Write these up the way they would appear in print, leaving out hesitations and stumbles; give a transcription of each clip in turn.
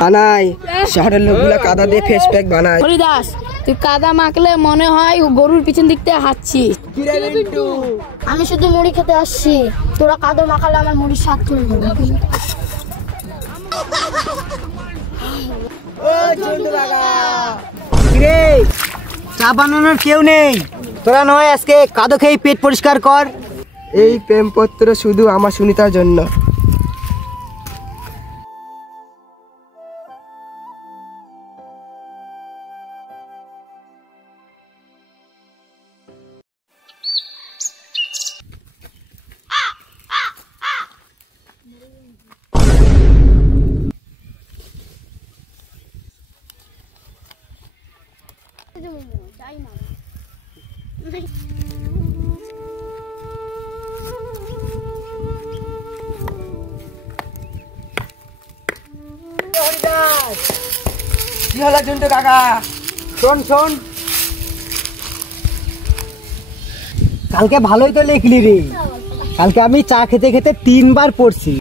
বানাই শহরের লোকগুলা কাদা দিয়ে ফেস প্যাক বানায়। হরিদাস তুই কাদা মাখলে মনে হয় গরুর পিছন দিক থেকে হাঁটছিস। আমি শুধু মুড়ি খেতে আসছি, তোরা কাদা মাখালে আমার মুড়ির স্বাদ চলে যাবে। চা বানানোর কেউ নেই, তোরা নয় আজকে কাদো খেয়ে পেট পরিষ্কার কর। এই প্রেমপত্র শুধু আমার সুনিতার জন্য। কি হলো জন্টু কাকা? শোন শোন, কালকে ভালোই তো লিখলি রে। কালকে আমি চা খেতে খেতে 3 বার পড়ছি।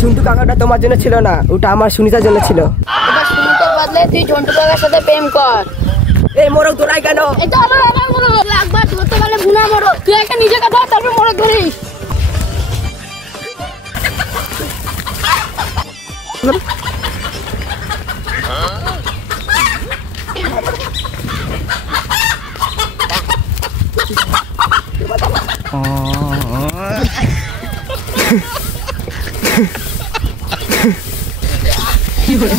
ঝন্টু কাকাটা তোমার জন্য ছিল না, ওটা আমার সুনিতার জন্য ছিল। এটা সুনিতার বদলে তুই ঝন্টু কাকার সাথে প্রেম কর। এই মোরগ তোরাই কেন? এটা আমার মোরগ, একবার ধরতে পারলে ভুনা মোরগ। তুই একটা নিজেকে ধর, তারপর মোরগ ধরিস। কি হলো?